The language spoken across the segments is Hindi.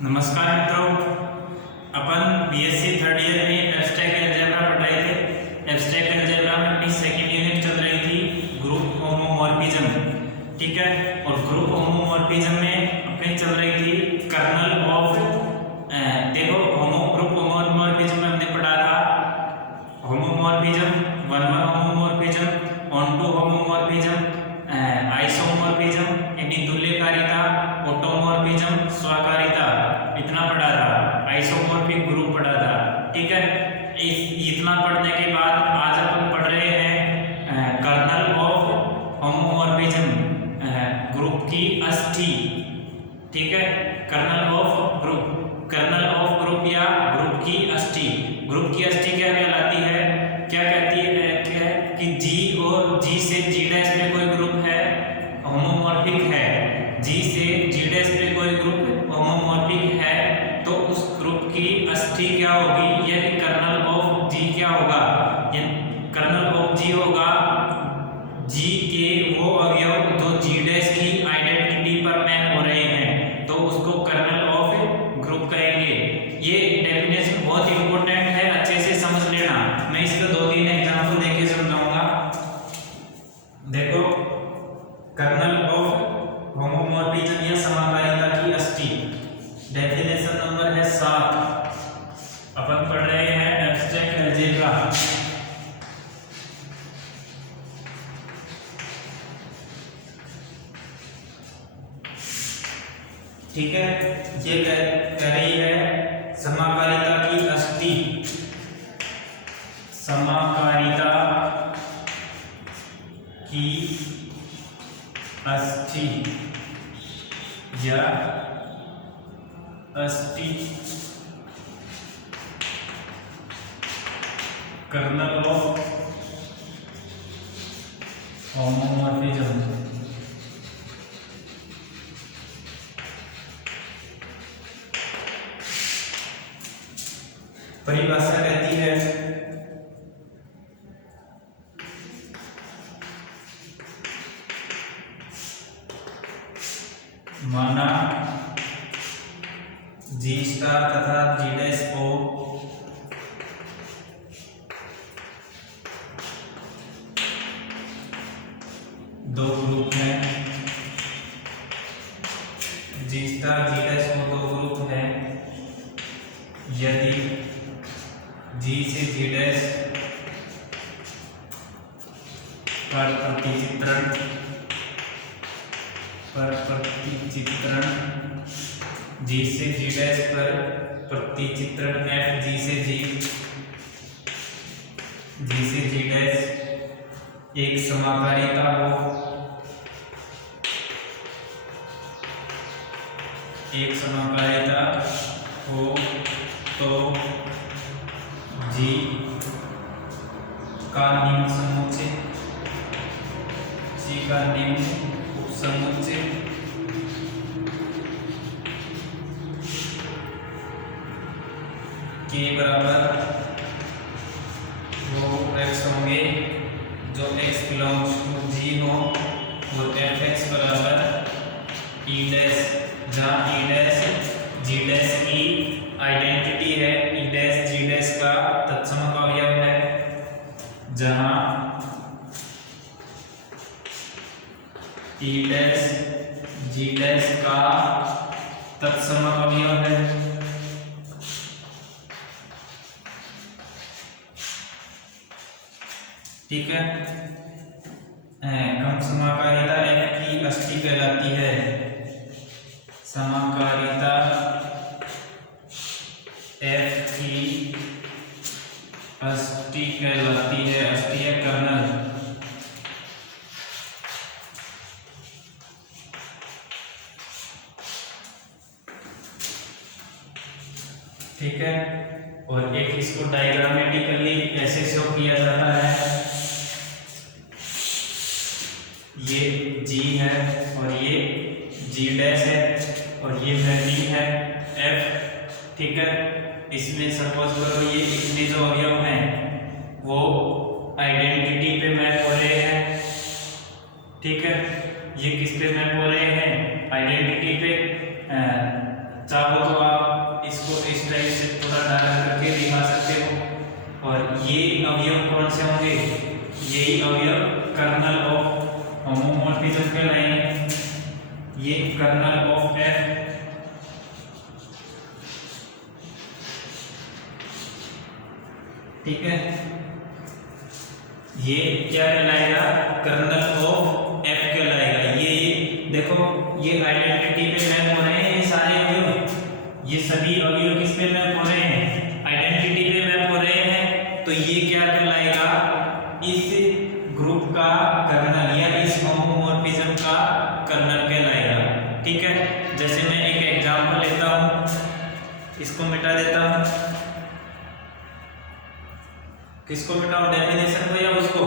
नमस्कार मित्रों, अपन बीएससी थर्ड ईयर में एब्स्ट्रैक्ट अलजेब्रा पढ़ रहे थे। एब्स्ट्रैक्ट अलजेब्रा में अपनी सेकंड यूनिट चल रही थी ग्रुप होमोमॉर्फिज्म, ठीक है। और ग्रुप होमोमॉर्फिज्म में अपनी चल रही थी कर्नल ऑफ, देखो ग्रुप होमोमॉर्फिज्म में हमने पढ़ा था homomorphism, one one homomorphism, onto homomorphism, isomorphism यानी तुल्यकारिता, ऑटोमॉर्फिज्म स्वकारिता, इतना पढ़ा था। आइसोमॉर्फिक ग्रुप पढ़ा था, ठीक है। इतना पढ़ने के बाद आज अपन पढ़ रहे हैं कर्नल ऑफ होमोमॉर्फिज्म, ग्रुप की अस्थि, ठीक है। कर्नल ऑफ ग्रुप या ग्रुप की अस्थि। ग्रुप की अस्थि क्या कहलाती है, क्या कहती है कि जी और जी से जी डैश पे कोई ग्रुप है होमोमॉर्फिक है, जी से जी डैश पे कोई ग्रुप होमोमॉर्फिक है, तो उस ग्रुप की अस्थि क्या होगी, यानी कर्नल ऑफ जी क्या होगा, कर्नल ऑफ जी होगा जी के वो अवयव जो जी डैश की आइडेंटिटी पर मैप हो रहे हैं, तो उसको कर्नल ऑफ ग्रुप कहेंगे। ये डेफिनेशन बहुत इंपॉर्टेंट है, अच्छे से समझ लेना। मैं इसका 2-3 एग्जांपल देके समझाऊंगा। देखो कर्नल ऑफ होमोमॉर्फिज्म या समकारिता की अस्थि, डेफिनेशन नंबर है 7। अपन पढ़ रहे हैं एब्स्ट्रैक्ट अलजेब्रा। ठीक है, ये कह रही है समकारिता की अस्थि, समकारिता की अस्थि या अस्थि कर्नल ऑफ होमोमॉर्फिज्म। परिभाषा कहती है माना जी स्टार तथा जी डैश को दो ग्रुप हैं, जी स्टार जी डैश को दो ग्रुप हैं, यदि जी से जी डैश पर प्रतिचित्रण जी से जी डैश पर प्रतिचित्रण एफ जी से जी डैश एक समकारिता हो तो जी का निम्न समुच्चय, जी का निम्न उपसमुच्चय के बराबर वो x होंगे जो x बिलोंग्स टू जी हो, और एफ एक्स बराबर ई डैश, जहाँ ई डैश जी डैश की आइडेंटिटी है, ई डैश जी डैश का तत्समक अवयव है, जहाँ ई डैश जी डैश का तत्समक अवयव है। ठीक है, कम समकारिता एफ की अस्थि कहलाती है, समकारिता एफ की अस्थि कहलाती है, अस्थि है कर्नल। ठीक है, और एक इसको डायग्रामेटिकली ऐसे शो किया जाता है, ये जी है और ये जी डैश है और ये वैल्यू है एफ, ठीक है। इसमें सपोज करो ये इतने जो अवयव हैं वो आइडेंटिटी पे मैप हो रहे हैं, ठीक है। ये किस पे मैप हो रहे हैं, आइडेंटिटी पे, चाहो तो आप इसको इस टाइप से थोड़ा डायरेक्ट करके दिखा सकते हो। और ये अवयव कौन से होंगे, यही अवयव कर्नल ऑफ होमोमॉर्फिज्म कहलाएंगे। ये कर्नल ऑफ एफ, ठीक है, ये क्या कहलाएगा, कर्नल ऑफ एफ कहलाएगा। ये देखो ये आइडेंटिटी पे मैप हो रहे हैं, ये सारे अवयव, ये सभी अवयव किस पे मैप हो रहे हैं, आइडेंटिटी पे मैप हो रहे हैं। तो ये क्या कहलाएगा, इस ग्रुप का कर्नल या इस होमोमॉर्फिज्म का कर्नल कहलाएगा। ठीक है, जैसे मैं एक एग्जांपल लेता हूं, इसको मिटा देता हूं। किसको मिटाओ, डेफिनेशन को या उसको?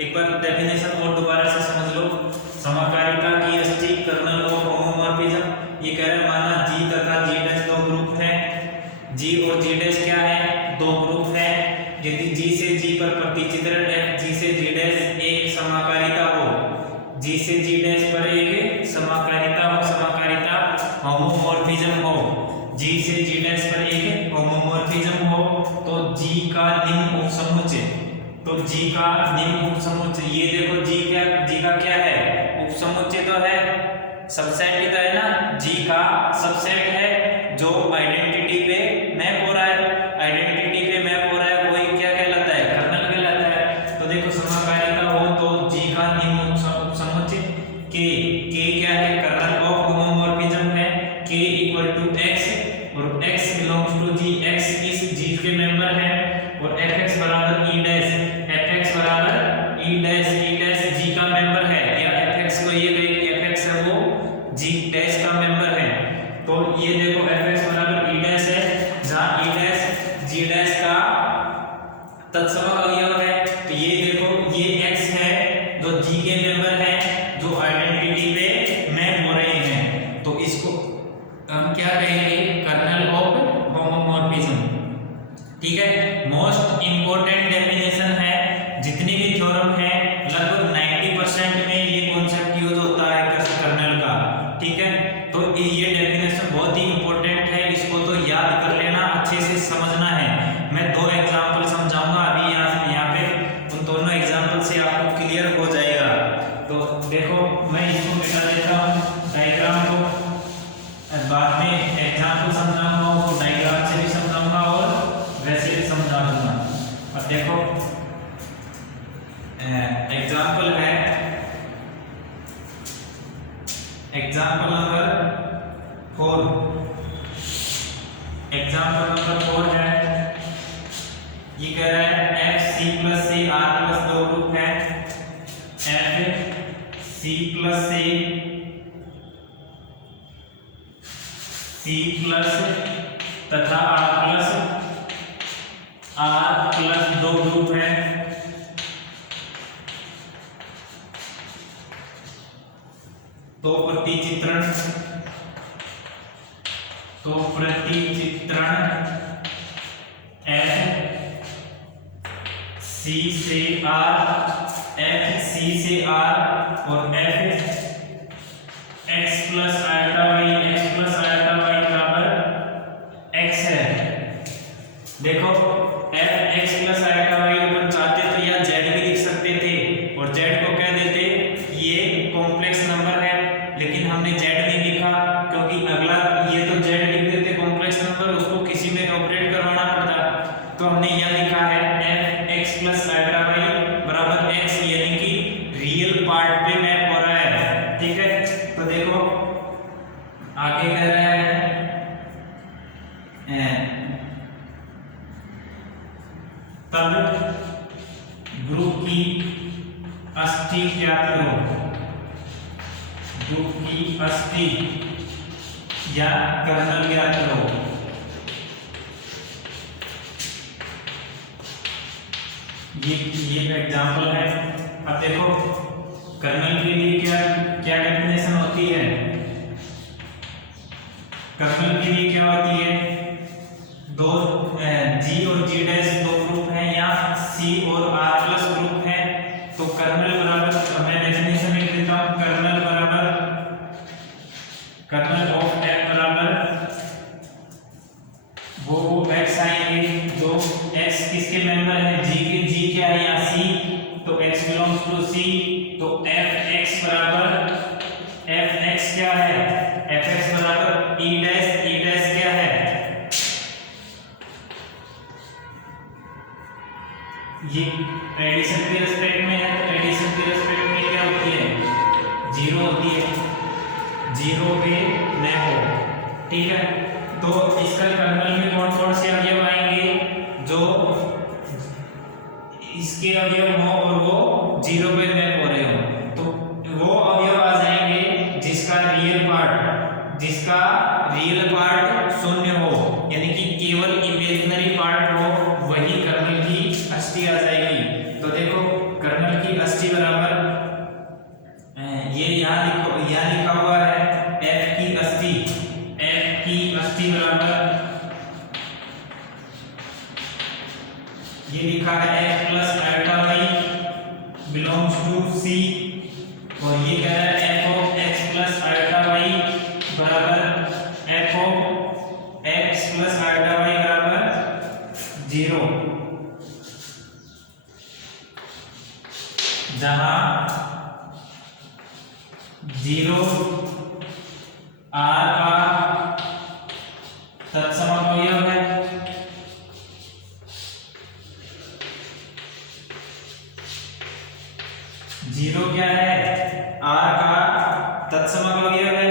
एक बार डेफिनेशन और दोबारा से समझ लो। समकालिका की अष्टी कर्नल ऑफ होमोमॉर्फिज्म, ये कह रहा है माना जी तथा जी डैश दो ग्रुप है, जी और जी डैश क्या है, दो ग्रुप है। यदि जी से जी पर प्रतिचित्रण एफ जी से जी डैश एक समाकारिता हो, जी से जी डैश पर एक समाकारिता हो, समाकारिता होमोमॉर्फिज्म हो, जी से जी डैश पर एक होमोमॉर्फिज्म हो, तो जी का निम्न उपसमुच्चय, तो जी का निम्न उपसमुच्चय, ये देखो जी क्या, जी का क्या है, उपसमुच्चय तो है, सबसेट ही तो है ना, जी का सबसेट है जो आइडेंटिटी पे मैप हो रहा है, आइडेंटिटी पे मैप हो रहा है, वही क्या कहलाता है, कर्नल कहलाता है। तो देखो समाकारिता हो तो जी का निम्न उपसमुच्चय के क्या है, कर्नल ऑफ होमोमॉर्फिज्म है, k इक्वल टू x और x belongs to g, x इस g के मेंबर है, और fx बराबर e डैश, fx बराबर e डैश g का मेंबर है, या fx को ये कहें fx है वो g डैश का मेंबर है। तो ये देखो fx बराबर e डैश है, जहां e डैश g डैश का तत्सम अवयव है। तो ये देखो ये x है जो g के मेंबर है, जो आइडेंटिटी पे मैप हो रहे हैं, तो इसको हम क्या कहेंगे, कर्नल ऑफ होमोमॉर्फिज्म। ठीक है, मोस्ट इंपोर्टेंट डेफिनेशन है, जितनी भी थ्योरम है लगभग 90% में ये कॉन्सेप्ट यूज होता है कर्नल का। ठीक है, तो ये डेफिनेशन बहुत ही इंपॉर्टेंट है, इसको तो याद कर लेना, अच्छे से समझना है। मैं दो एग्जांपल समझाऊंगा अभी यहाँ पे, उन दोनों एग्जांपल से आपको क्लियर हो जाएगा। तो देखो मैं इसको मिटा देता हूँ डायग्राम को, बाद में एग्जांपल समझाऊंगा, उसको डायग्राम से भी समझाऊंगा और वैसे भी समझा दूंगा। अब देखो एग्जांपल है, एग्जांपल नंबर 4, एग्जांपल नंबर 4 है, ये कह रहा है एफ सी प्लस से आर प्लस दो ग्रुप है, एफ सी प्लस से सी प्लस तथा आर प्लस दो ग्रुप है। तो प्रतिचित्रण एफ सी से आर, एफ सी से आर और f x plus iota y, x plus iota y बराबर एक्स है। देखो f x plus iota y अपन चाहते तो या जेड भी लिख सकते थे, और जेड को कह देते ये कॉम्प्लेक्स नंबर है, लेकिन हमने जेड नहीं लिखा क्योंकि अगला ये तो जेड लिख देते कॉम्प्लेक्स नंबर, उसको किसी में ऑपरेट करवाना पड़ता, तो हमने यह लिखा है f x plus iota y बराबर एक्स, यानी कि रियल पार्ट पे मैप हो रहा है। ठीक है, तो देखो आगे कह रहा है तब ग्रुप की अष्टी ज्ञात करो, ग्रुप की अष्टी या कर्नल ज्ञात करो। ये एग्जांपल है। अब देखो कर्नल के लिए क्या क्या डेफिनेशन होती है, कर्नल के लिए क्या होती है, दो जी और जी डैश दो ग्रुप हैं, या सी और आर प्लस ग्रुप है, तो कर्नल बराबर, मैं डेफिनेशन लिख देता हूं, कर्नल बराबर कर्नल ऑफ एफ बराबर c, तो fx बराबर fx क्या है, fx बराबर e डैश क्या है, ये एडिशन के रिस्पेक्ट में है, तो एडिशन के रिस्पेक्ट में क्या होती है, 0 होती है, 0 पे मैप हो, ठीक है। तो इसका कर्नल में कौन कौन से अवयव आएंगे, जो इसके अवयव हो और वो 0 पे मैप हो रहे हो, तो वो अवयव आ जाएंगे जिसका रियल पार्ट शून्य हो, यानी कि केवल इमेजिनरी पार्ट हो, वही कर्नल की अष्टी आ जाएगी। तो देखो कर्नल की अष्टी बराबर ये यहाँ लिखा हुआ है f की अष्टी बराबर ये लिखा है f plus alpha y belongs to c, और ये कह रहा है f of x plus alpha y बराबर f of x plus alpha y बराबर 0, जहां 0 r का तत्समावयव है, जीरो क्या है, r का तत्समावयव है,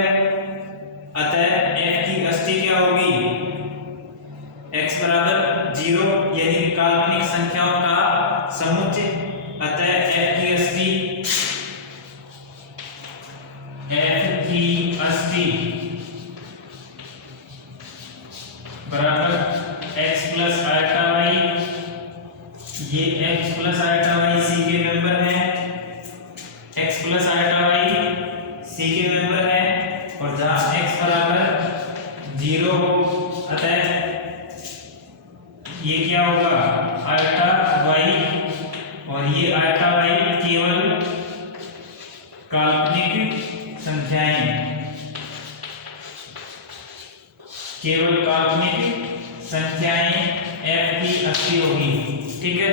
अतः f की अष्टी क्या होगी, x बराबर 0 यानी काल्पनिक संख्याओं का समुच्चय, अतः f की अष्टी बराबर x प्लस अल्फा y, ये x plus alpha y c के मेंबर है, x plus alpha y c के मेंबर है, और जहां x बराबर 0 अतः ये क्या होगा अल्फा y, और ये अल्फा y केवल काल्पनिक संख्याएं f की अष्टी होगी, ठीक है,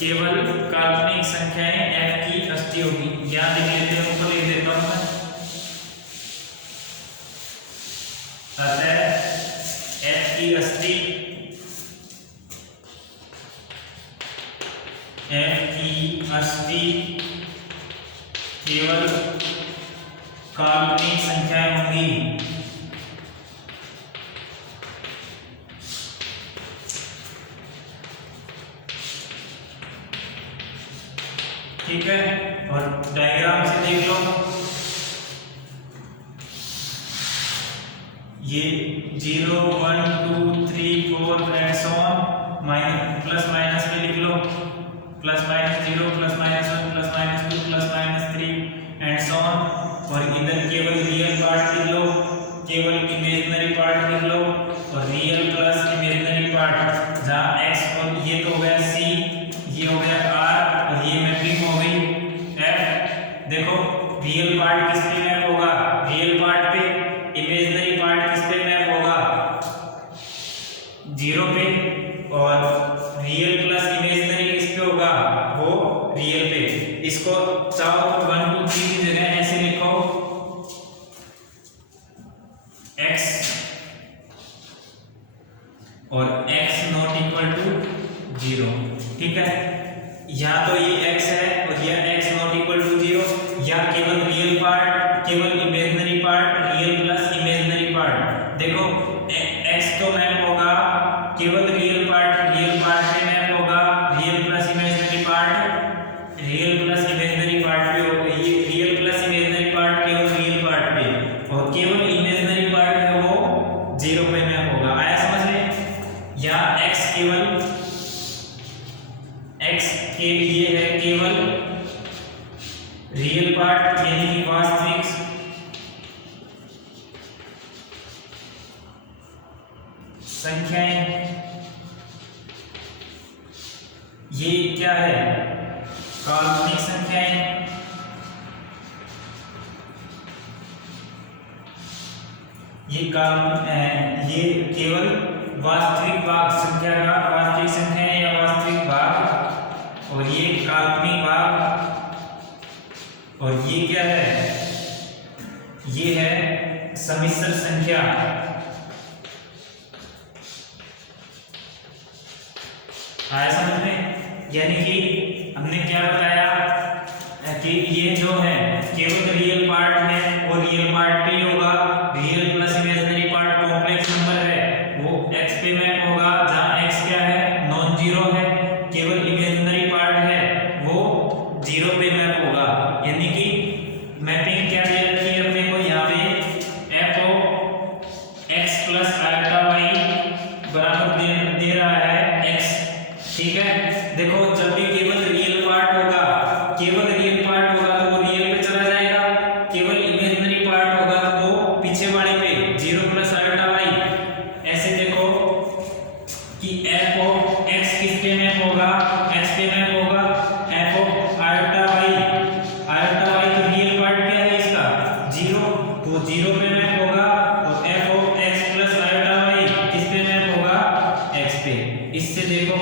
केवल काल्पनिक संख्याएं f की अष्टी होगी। ध्यान देते हैं, ऊपर लिख देता हूं मैं, अतः f की अष्टी केवल काल्पनिक संख्याएं होंगी, ठीक है। और डायग्राम से देख लो, ये 0 1 2 3 4 and so on, minus plus minus में लिख लो, plus minus 0 plus minus 1 plus minus 2 plus minus 3 and so on, और इधर केवल रियल पार्ट लिख लो, केवल इमेजिनरी पार्ट लिख लो, और रियल प्लस इमेजिनरी पार्ट, जहां x और ये तो हो गया c, ये हो गया r, और ये मैपिंग हो गई f। देखो रियल पार्ट किस पे मैप होगा, रियल पार्ट पे, इमेजिनरी पार्ट किस पे मैप होगा, 0 पे, और रियल प्लस इमेजिनरी किस पे होगा, वो रियल पे। इसको चाहो 1 2 3 की जगह ऐसे लिखो, x और x नॉट इक्वल टू 0, ठीक है, या तो ये x है और या x नॉट इक्वल टू 0, या केवल रियल पार्ट, केवल imaginary part, real plus imaginary part. देखो x तो मैप होगा, केवल रियल पार्ट पे मैप होगा, real plus imaginary part, real plus imaginary part पे होगा, ये रियल प्लस इमेजिनरी पार्ट केवल रियल पार्ट पे, और केवल इमेजिनरी पार्ट है वो 0 पे मैप होगा। आया समझ में? या x के लिए है केवल रियल पार्ट, यानी कि वास्तविक संख्याएं, ये क्या है, काल्पनिक संख्याएं, ये केवल वास्तविक भाग संख्या का, वास्तविक संख्या या वास्तविक भाग, और ये काल्पनिक भाग और ये क्या है, ये है सम्मिश्र संख्या। आया समझ में? यानी कि हमने क्या बताया कि ये जो है केवल रियल पार्ट है और रियल पार्ट पे ही होगा। Real plus imaginary part complex number है वो x पे मैप होगा, जहां x क्या है, नॉन जीरो है। केवल इमेजिनरी पार्ट है वो जीरो पे मैप होगा। यानी कि मैपिंग क्या दे रखी है अपने को यहाँ पे, f of x plus iota y बराबर दे रहा है x। ठीक है, देखो जब भी केवल रियल पार्ट होगा, केवल रियल पार्ट होगा तो वो रियल पे चला जाएगा, केवल इमेजिनरी पार्ट होगा तो वो पीछे वाले पे जीरो प्लस आयोटा y। ऐसे देखो कि f ऑफ x किस पे मैप होगा, x पे मैप होगा। f of iota y, iota y तो रियल पार्ट क्या है इसका, जीरो, तो जीरो पे मैप होगा। और f of x plus iota y किस पे मैप होगा, x पे। इससे देखो,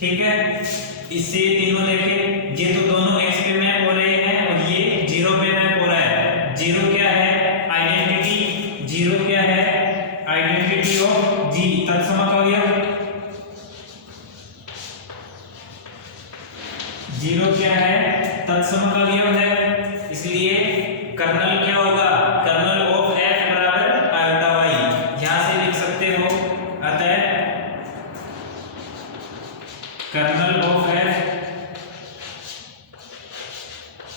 ठीक है, इससे तीनों देखे, ये तो दोनों x पे मैप हो रहे हैं और ये जीरो पे मैप हो रहा है। जीरो क्या है, आइडेंटिटी, जीरो क्या है, आइडेंटिटी ऑफ g, तत्समक अवयव। जीरो क्या है, तत्समक अवयव है, इसलिए कर्नल क्या होगा, कर्नल ऑफ f बराबर आयोटा y। यहां से लिख सकते हो, अतः कर्नल ऑफ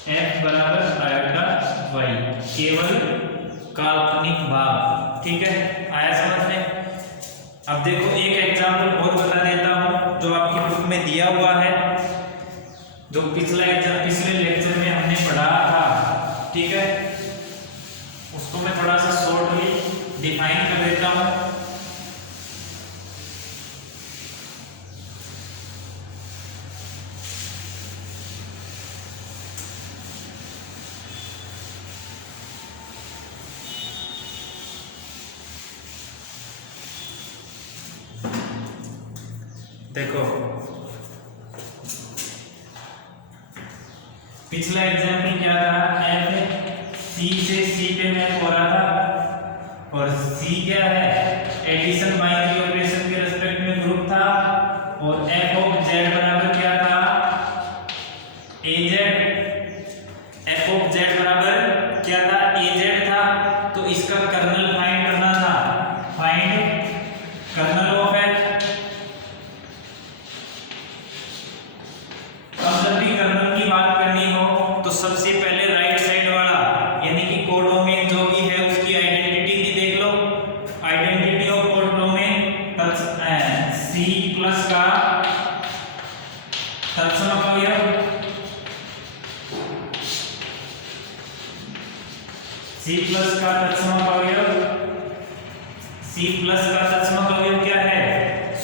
f बराबर आयोटा y, केवल काल्पनिक भाग। ठीक है, आया समझ में? अब देखो एक एग्जांपल और बता देता हूं जो आपकी बुक में दिया हुआ है, जो पिछले लेक्चर में हमने पढ़ा था। ठीक है, उसको मैं थोड़ा सा शॉर्टली डिफाइन कर देता हूं। देखो पिछला एग्जाम्पल क्या था, f c से c पे मैप हो रहा था और c क्या है, एडिशन बाइनरी ऑपरेशन के रिस्पेक्ट में ग्रुप था। और f ऑफ z बराबर क्या था, az, f ऑफ z बराबर क्या था, az था। तो इसका कर्नल फाइंड करना था, फाइंड कर्नल ऑफ f। सबसे पहले राइट साइड वाला यानी कि कोडोमेन जो भी है उसकी आइडेंटिटी भी देख लो। Identity of codomain C plus का तत्समक अवयव, C प्लस का तत्समक अवयव, C प्लस का तत्समक अवयव क्या है,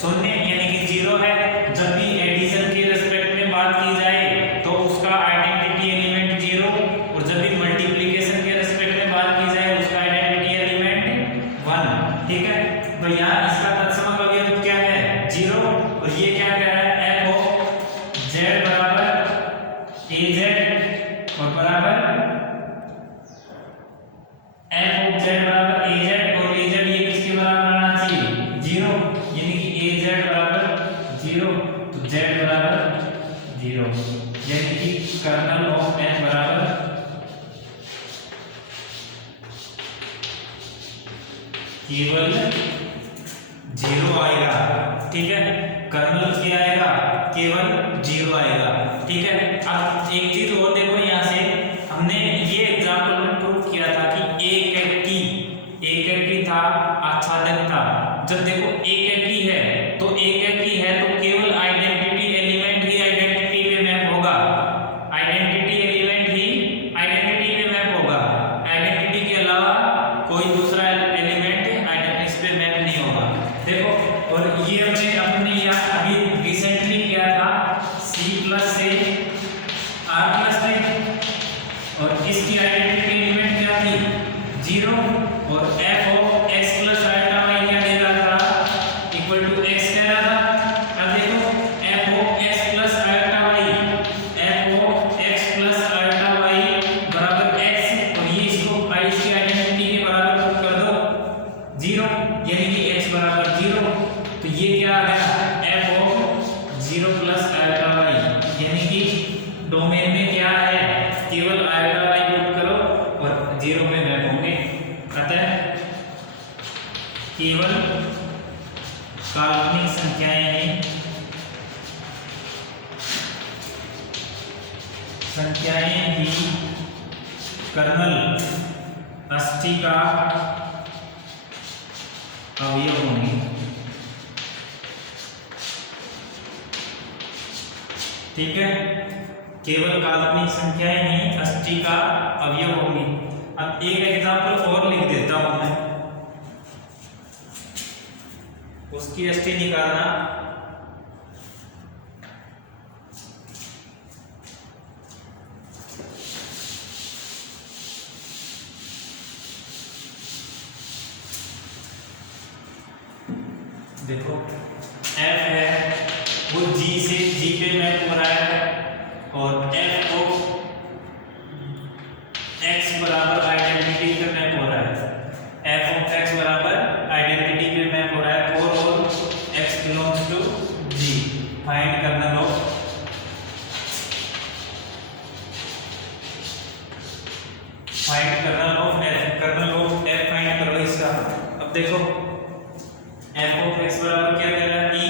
शून्य, यानी कि जीरो है। जब भी एडिशन के रिस्पेक्ट में बात की जाए तो उसका आइडेंटिटी एलिमेंट जीरो, और जब भी मल्टीप्लिकेशन के रिस्पेक्ट में बात की जाए उसका आइडेंटिटी एलिमेंट वन। ठीक है, तो यहाँ इसका तत्समक अवयव क्या है, जीरो। और ये क्या कह रहा है, f ऑफ z बराबर az और बराबर f ऑफ z बराबर az, और az ये किसके बराबर आना चाहिए, जीरो, यानी कि az बराबर जीरो, तो z बराबर जीरो, यानी कि कर्नल ऑफ f बराबर केवल जीरो आएगा। ठीक है, कर्नल क्या आएगा, केवल जीरो आएगा। ठीक है, अब एक चीज और देखो, यहाँ से हमने ये एग्जांपल में प्रूव किया था कि एक था, आच्छादक था। जब देखो एक है तो केवल आइडेंटिटी एलिमेंट ही आइडेंटिटी पे मैप होगा, आइडेंटिटी एलिमेंट ही आइडेंटिटी पे मैप होगा, आइडेंटिटी के अलावा कोई दूसरा एलिमेंट आइडेंटिटी पे मैप नहीं होगा। देखो, और ये हमने अपने यहाँ अभी रिसेंटली किया था C प्लस से R प्लस में, और इसकी आइडेंटिटी एलिमेंट क्या थी, जीरो। और f of x plus iota y क्या दे रहा था, इक्वल टू x कह रहा था। अब देखो f of x plus iota y, f of x केवल काल्पनिक संख्याएं ही कर्नल अष्टी का अवयव होंगी। ठीक है, केवल काल्पनिक संख्याएं ही अष्टी का अवयव होंगी। अब एक एग्जांपल और लिख देता हूं मैं, उसकी अष्टी निकालना। देखो f है वो g पे मैप हो रहा है और f को x बराबर आइडेंटिटी पे मैप हो रहा है। f ऑफ x बराबर आइडेंटिटी पे मैप हो रहा है और x belongs to g। Find kernel of f। Kernel of f find करो इसका। अब देखो f ऑफ x बराबर क्या कह रहा है e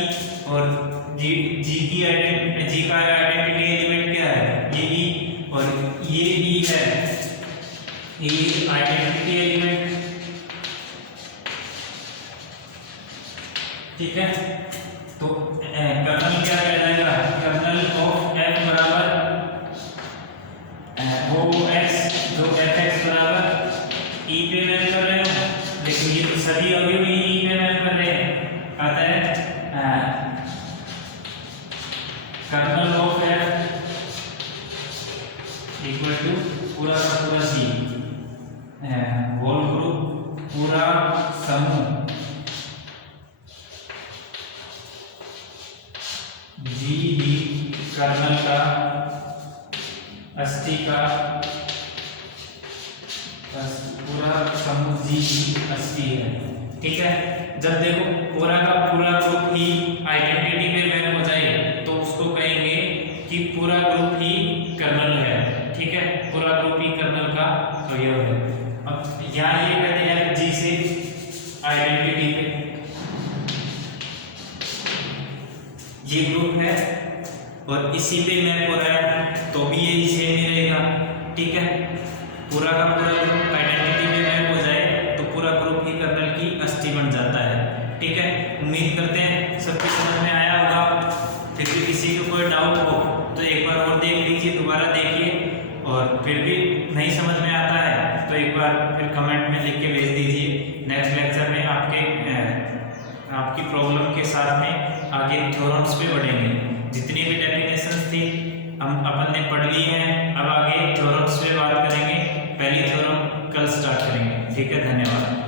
और g का आइडेंटिटी एलिमेंट क्या है ये e और ये e है, ये आइडेंटिटी एलिमेंट। ठीक है, तो कर्नल क्या कहलाएगा, कर्नल ऑफ f बराबर वो x जो fx बराबर e पे मैप कर रहे हो, लेकिन ये तो सभी अवयव ही e पे मैप कर रहे हैं। आता है kernel of f equal to पूरा का पूरा g, होल ग्रुप पूरा समूह g ही कर्नल का अष्टी का पूरा समूह g ही अष्टी है। ठीक है, जब देखो पूरा का पूरा ग्रुप ही आइडेंटिटी पे मैप हो जाए तो उसको कहेंगे कि पूरा ग्रुप ही कर्नल है। ठीक है, पूरा ग्रुप ही कर्नल का अवयव है। अब यहाँ ये कहते हैं जी से आइडेंटिटी पे ये ग्रुप है और इसी पे मैप हो रहा है तो भी ये सेम ही रहेगा। ठीक है, पूरा का पूरा ग्रुप आइडेंटिटी पे मैप हो जाए तो पूरा ग्रुप ही कर्नल की अष्टी बन जाता है। ठीक है, उम्मीद करते हैं सबकी समझ में आया होगा। फिर भी किसी को कोई डाउट हो तो एक बार और देख लीजिए, दोबारा देखिए, और फिर भी नहीं समझ में आता है तो एक बार फिर कमेंट में लिख के भेज दीजिए। नेक्स्ट लेक्चर में आपकी प्रॉब्लम के साथ में आगे थ्योरम्स पे बढ़ेंगे। जितनी भी डेफिनेशंस थी हम अपन ने पढ़ ली हैं, अब आगे थ्योरम्स पे बात करेंगे। पहली थ्योरम कल स्टार्ट करेंगे। ठीक है, धन्यवाद।